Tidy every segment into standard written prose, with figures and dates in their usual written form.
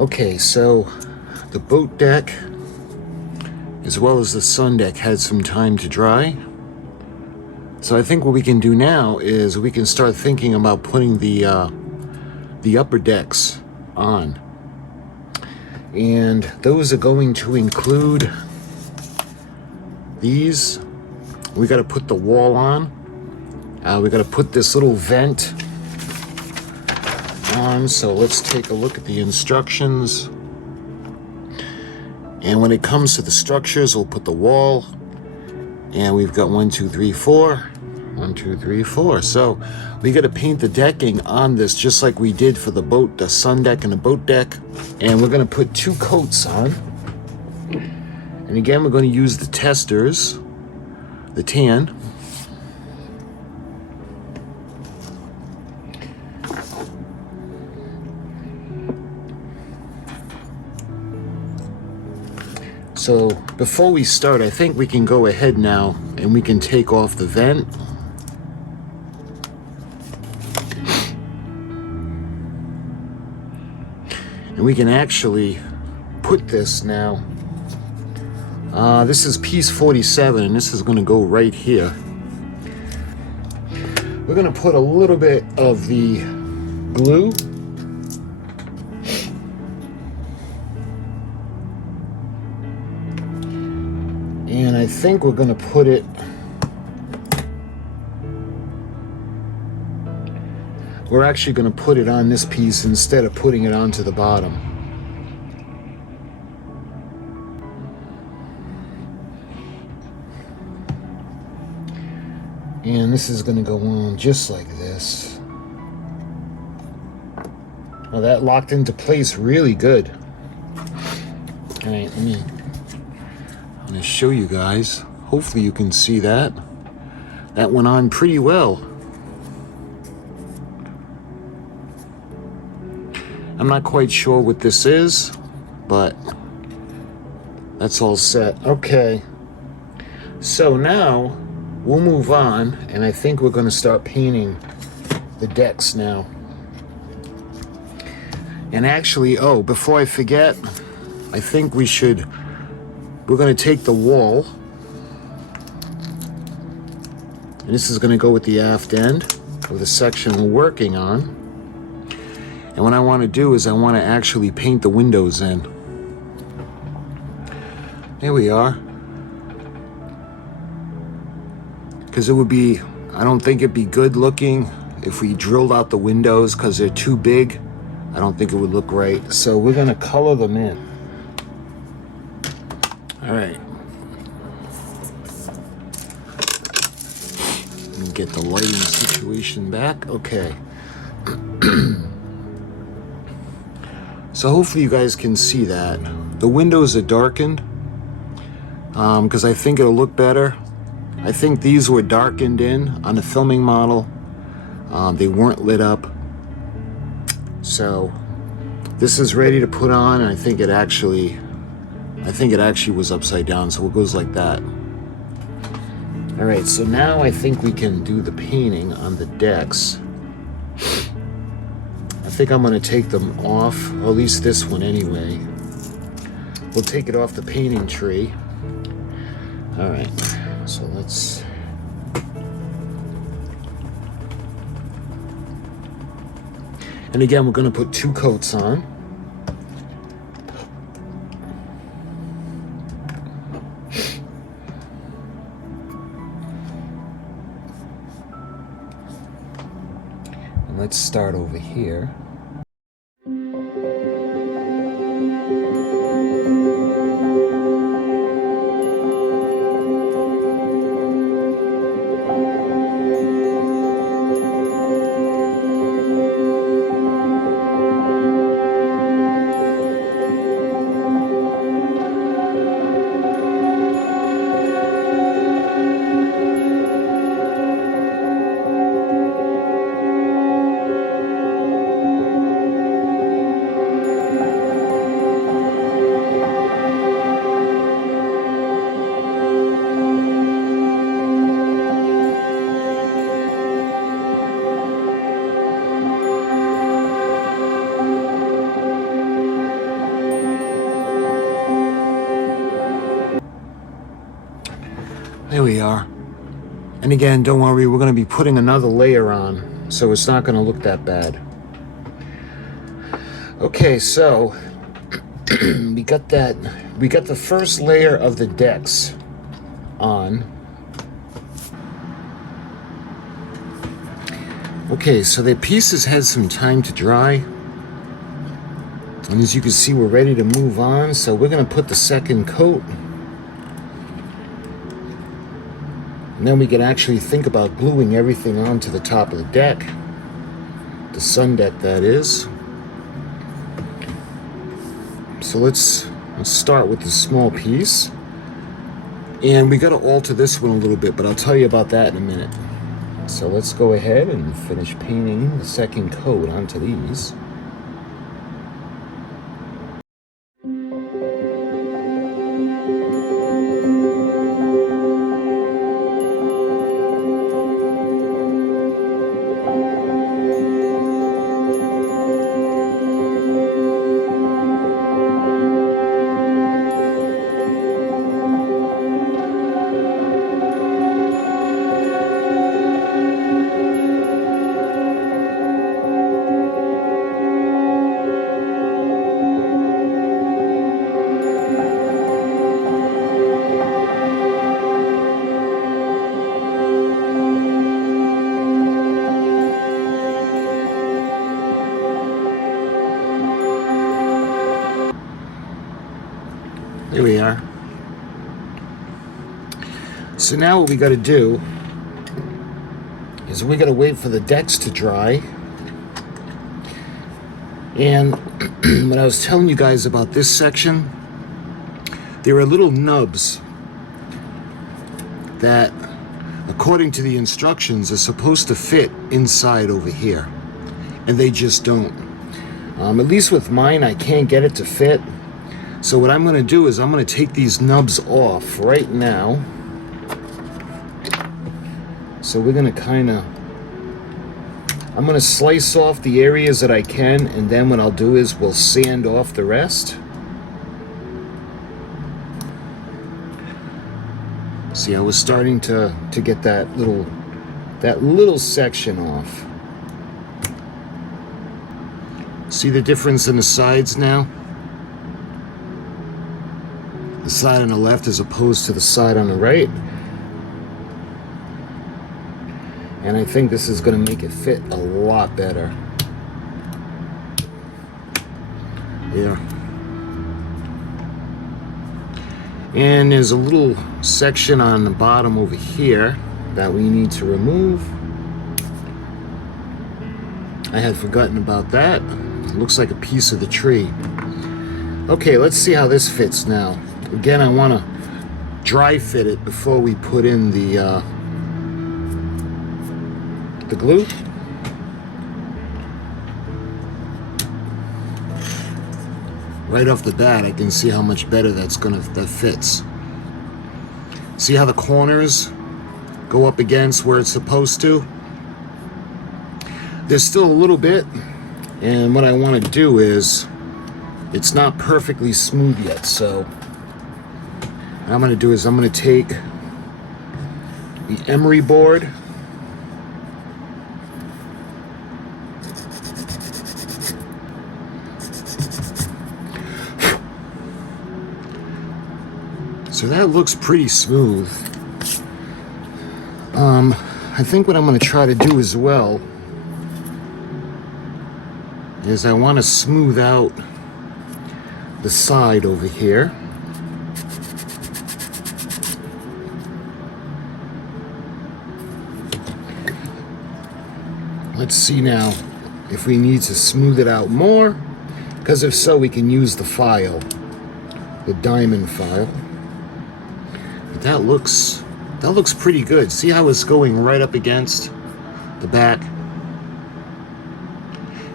Okay, so the boat deck as well as the sun deck had some time to dry. So I think what we can do now is we can start thinking about putting the upper decks on. And those are going to include these. We got to put the wall on. We got to put this little vent on. So let's take a look at the instructions. And when it comes to the structures, we'll put the wall. And we've got 1, 2, 3, 4. 1, 2, 3, 4. So we got to paint the decking on this just like we did for the boat, the sun deck and the boat deck. And we're going to put 2 coats on. And again, we're going to use the testers, the tan. So before we start, I think we can go ahead now and we can take off the vent. And we can actually put this now. This is piece 47 and this is going to go right here. We're going to put a little bit of the glue. And I think we're going to put it we're actually going to put it on this piece instead of putting it onto the bottom. And this is going to go on just like this. Well, that locked into place really good. All right, I'm going to show you guys. Hopefully you can see that. That went on pretty well. I'm not quite sure what this is, but that's all set. Okay. So now we'll move on, and I think we're going to start painting the decks now. And actually, oh, before I forget, I think we're going to take the wall, and this is going to go with the aft end of the section we're working on. And what I want to do is I want to actually paint the windows in. There we are. Because it would be, I don't think it'd be good looking if we drilled out the windows because they're too big. I don't think it would look right. So we're going to color them in. All right. Let me get the lighting situation back. Okay. So hopefully you guys can see that. The windows are darkened because I think it'll look better. I think these were darkened in on the filming model. They weren't lit up. So this is ready to put on, and I think it actually was upside down, so it goes like that. All right, so now I think we can do the painting on the decks. I think I'm going to take them off, or at least this one anyway. We'll take it off the painting tree. All right, so let's... And again, we're going to put 2 coats on. And let's start over here. There we are. And again, don't worry, we're going to be putting another layer on, so it's not going to look that bad. Okay, so we got the first layer of the decks on. Okay, so the pieces had some time to dry. And as you can see, we're ready to move on. So we're going to put the second coat. And then we can actually think about gluing everything onto the top of the deck. The sun deck, that is. So let's start with the small piece. And we got to alter this one a little bit, but I'll tell you about that in a minute. So let's go ahead and finish painting the second coat onto these. Here we are. So now what we got to do is we got to wait for the decks to dry. And when I was telling you guys about this section, there are little nubs that, according to the instructions, are supposed to fit inside over here. And they just don't. At least with mine, I can't get it to fit. So what I'm going to do is I'm going to take these nubs off right now. So we're going to I'm going to slice off the areas that I can, and then what I'll do is we'll sand off the rest. See, I was starting to get that little section off. See the difference in the sides now? The side on the left as opposed to the side on the right. And I think this is going to make it fit a lot better. Yeah. And there's a little section on the bottom over here that we need to remove. I had forgotten about that. It looks like a piece of the tree. Okay, let's see how this fits now. Again, I want to dry fit it before we put in the glue. Right off the bat, I can see how much better that fits. See how the corners go up against where it's supposed to? There's still a little bit, and what I want to do is, it's not perfectly smooth yet, so what I'm going to do is I'm going to take the emery board so that looks pretty smooth. I think what I'm going to try to do as well is I want to smooth out the side over here. Let's see now if we need to smooth it out more, because if so, we can use the file, the diamond file. But that looks pretty good. See how it's going right up against the back?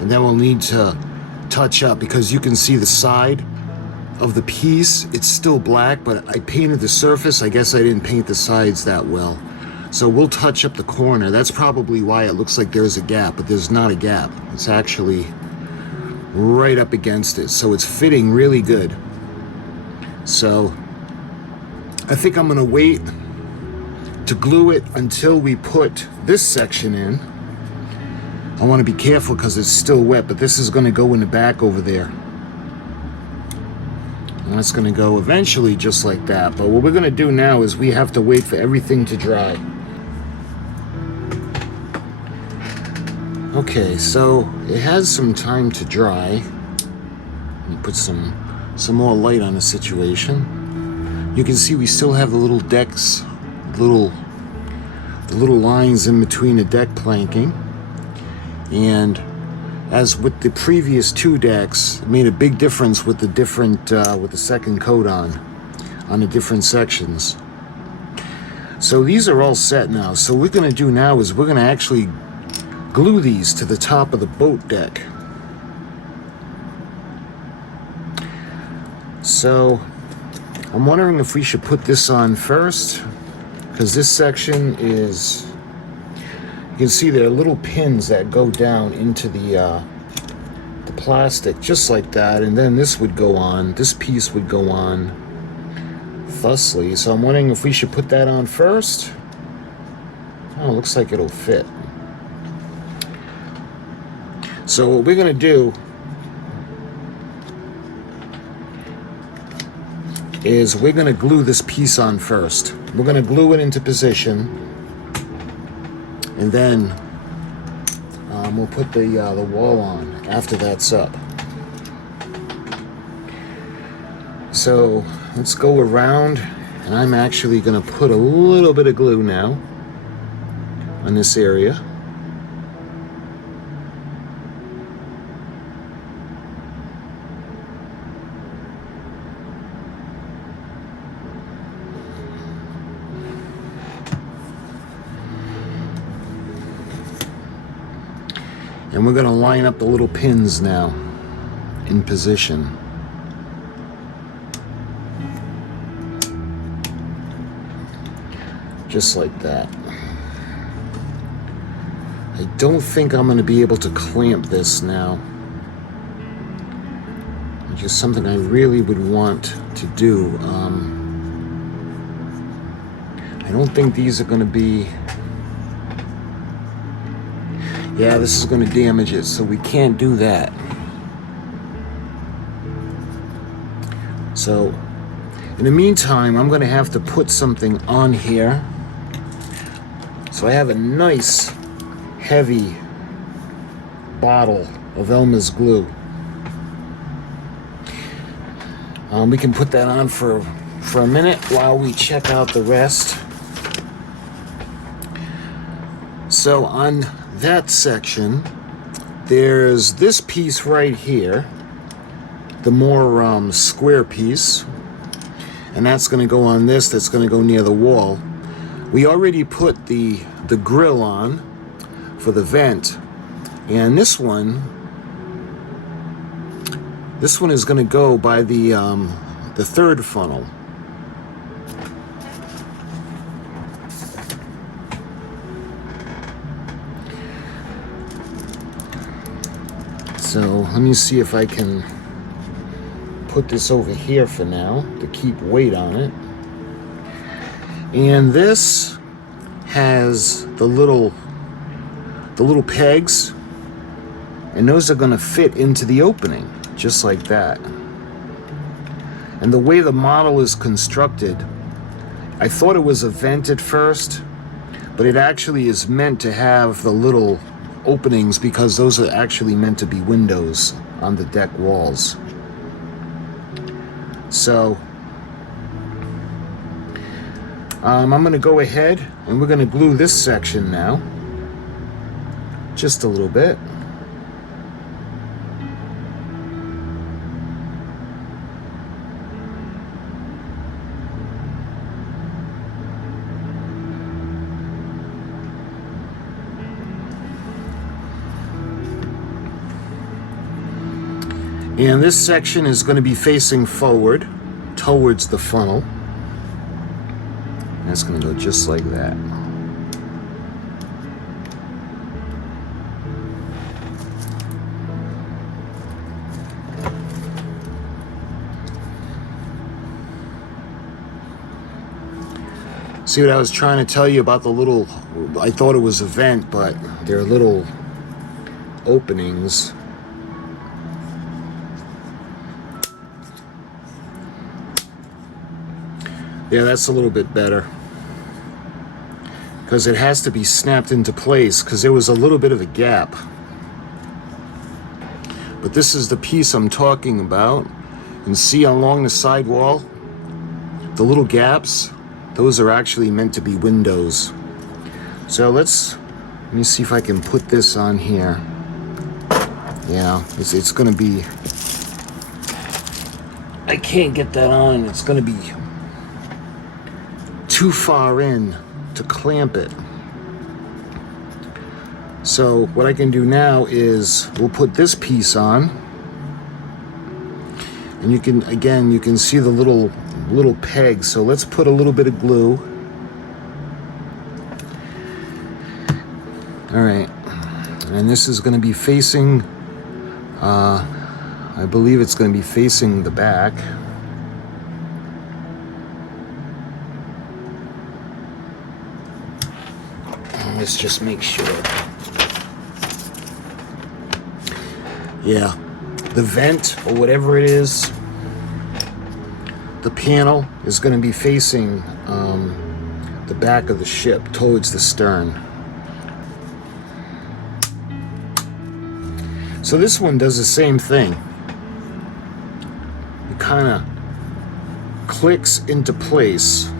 And then we'll need to touch up, because you can see the side of the piece, it's still black, but I painted the surface. I guess I didn't paint the sides that well. So we'll touch up the corner. That's probably why it looks like there's a gap, but there's not a gap. It's actually right up against it. So it's fitting really good. So I think I'm gonna wait to glue it until we put this section in. I want to be careful because it's still wet, but this is going to go in the back over there. And that's going to go eventually just like that. But what we're going to do now is we have to wait for everything to dry. Okay, so it has some time to dry. Let me put some more light on the situation. You can see we still have the little decks, the little lines in between the deck planking. And as with the previous two decks, it made a big difference with the second coat on the different sections. So these are all set now. So what we're going to do now is we're going to actually glue these to the top of the boat deck. So I'm wondering if we should put this on first, because this section is, you can see there are little pins that go down into the plastic, just like that, and then this would go on, this piece would go on thusly. So I'm wondering if we should put that on first. Oh, looks like it'll fit. So what we're going to do is we're going to glue this piece on first. We're going to glue it into position, and then we'll put the wall on after that's up. So let's go around, and I'm actually going to put a little bit of glue now on this area. And we're going to line up the little pins now in position. Just like that. I don't think I'm going to be able to clamp this now. It's just something I really would want to do. I don't think these are going to be... Yeah, this is going to damage it, so we can't do that. So, in the meantime, I'm going to have to put something on here. So I have a nice, heavy bottle of R.M.S glue. We can put that on for a minute while we check out the rest. So on that section, there's this piece right here, the more square piece, and that's going to go on this, that's going to go near the wall. We already put the grill on for the vent, and this one is going to go by the third funnel. So let me see if I can put this over here for now to keep weight on it. And this has the little pegs, and those are going to fit into the opening just like that. And the way the model is constructed, I thought it was a vent at first, but it actually is meant to have the little openings because those are actually meant to be windows on the deck walls. So I'm going to go ahead and we're going to glue this section now, just a little bit. And this section is going to be facing forward towards the funnel. And it's going to go just like that. See what I was trying to tell you about the little, I thought it was a vent, but they're little openings. Yeah, that's a little bit better. Because it has to be snapped into place, because there was a little bit of a gap. But this is the piece I'm talking about. And see along the sidewall, the little gaps, those are actually meant to be windows. So let me see if I can put this on here. Yeah, it's gonna be, I can't get that on. It's gonna be too far in to clamp it. So what I can do now is we'll put this piece on, and you can see the little peg. So let's put a little bit of glue. All right, and this is going to be facing, I believe it's going to be facing the back. Let's just make sure. Yeah, the vent or whatever it is, the panel is going to be facing the back of the ship towards the stern. So this one does the same thing. It kind of clicks into place.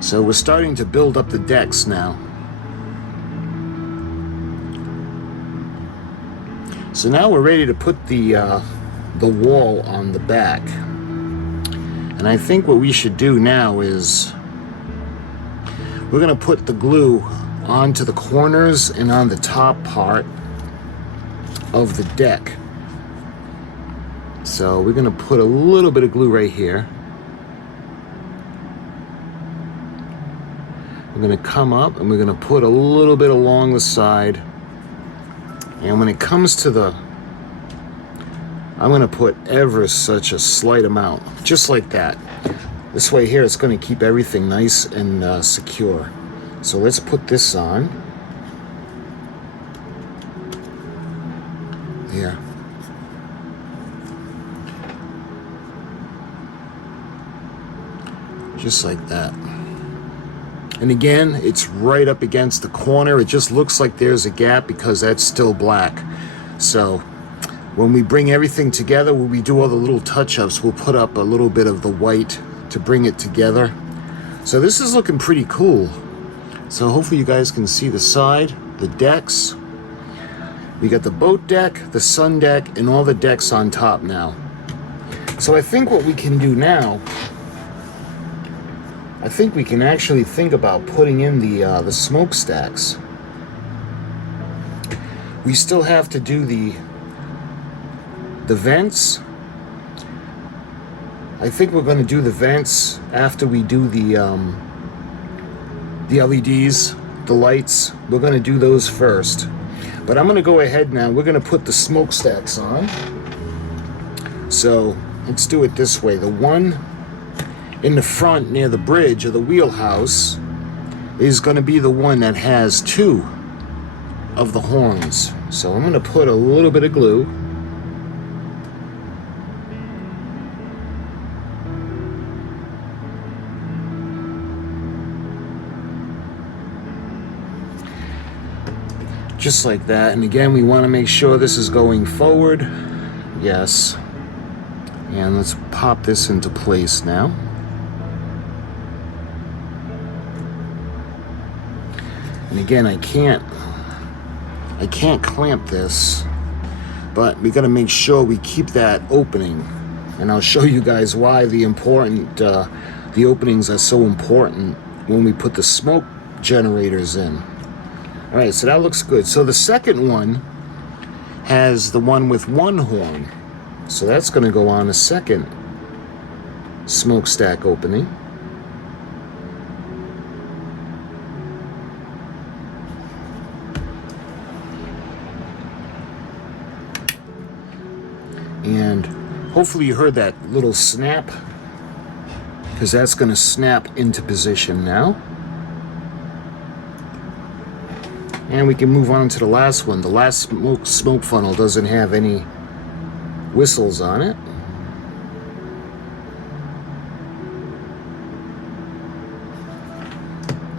So we're starting to build up the decks now. So now we're ready to put the wall on the back. And I think what we should do now is we're going to put the glue onto the corners and on the top part of the deck. So we're going to put a little bit of glue right here. We're going to come up and we're going to put a little bit along the side. And when it comes to I'm going to put ever such a slight amount, just like that. This way here, it's going to keep everything nice and secure. So let's put this on. There. Just like that. And again, it's right up against the corner. It just looks like there's a gap because that's still black. So when we bring everything together, when we do all the little touch-ups, we'll put up a little bit of the white to bring it together. So this is looking pretty cool. So hopefully you guys can see the side, the decks. We got the boat deck, the sun deck, and all the decks on top now. So I think what we can do now, I think we can actually think about putting in the smokestacks. We still have to do the vents. I think we're going to do the vents after we do the LEDs, the lights. We're going to do those first. But I'm going to go ahead now. We're going to put the smokestacks on. So let's do it this way. The one in the front near the bridge or the wheelhouse is going to be the one that has 2 of the horns. So I'm going to put a little bit of glue. Just like that. And again, we want to make sure this is going forward. Yes. And let's pop this into place now. And again, I can't clamp this, but we got to make sure we keep that opening. And I'll show you guys why the openings are so important when we put the smoke generators in. All right, so that looks good. So the second one has the one with 1 horn. So that's going to go on a second smokestack opening. And hopefully you heard that little snap, because that's going to snap into position now. And we can move on to the last one. The last smoke funnel doesn't have any whistles on it.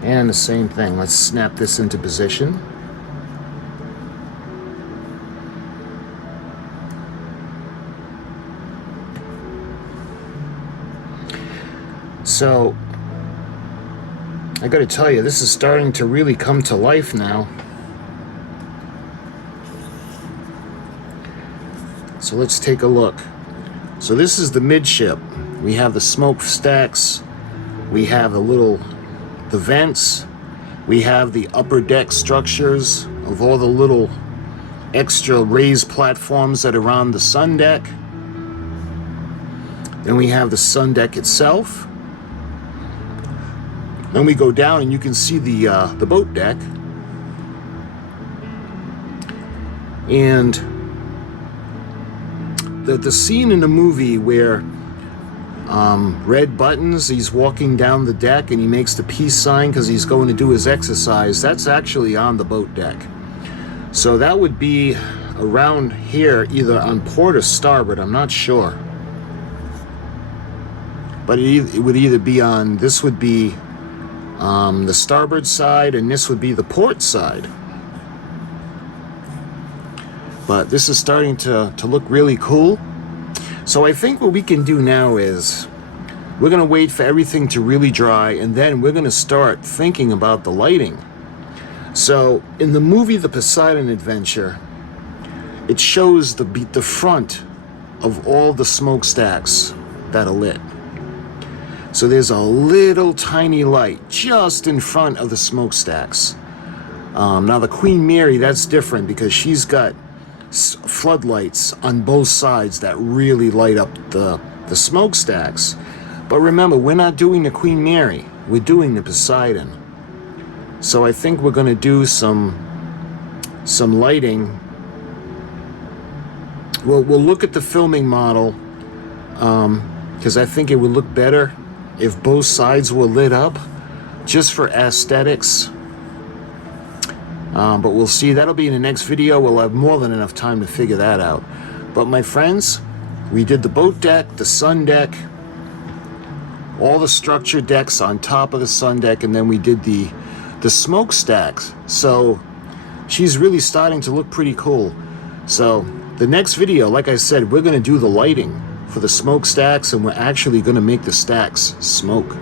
And the same thing. Let's snap this into position. So, I gotta tell you, this is starting to really come to life now. So let's take a look. So this is the midship. We have the smokestacks. We have the vents. We have the upper deck structures of all the little extra raised platforms that are on the sun deck. Then we have the sun deck itself. Then we go down and you can see the boat deck. And the scene in the movie where Red Buttons, he's walking down the deck and he makes the peace sign because he's going to do his exercise, that's actually on the boat deck. So that would be around here, either on port or starboard, I'm not sure. But it would either be on, this would be the starboard side and this would be the port side. But this is starting to look really cool. So I think what we can do now is we're going to wait for everything to really dry, and then we're going to start thinking about the lighting. So in the movie The Poseidon Adventure, it shows the front of all the smokestacks that are lit. So there's a little tiny light just in front of the smokestacks. Now the Queen Mary, that's different because she's got floodlights on both sides that really light up the smokestacks. But remember, we're not doing the Queen Mary, we're doing the Poseidon. So I think we're going to do some lighting. We'll look at the filming model because I think it would look better if both sides were lit up, just for aesthetics. But we'll see. That'll be in the next video. We'll have more than enough time to figure that out. But my friends, we did the boat deck, the sun deck, all the structure decks on top of the sun deck, and then we did the smokestacks. So she's really starting to look pretty cool. So the next video, like I said, we're going to do the lighting for the smokestacks, and we're actually going to make the stacks smoke.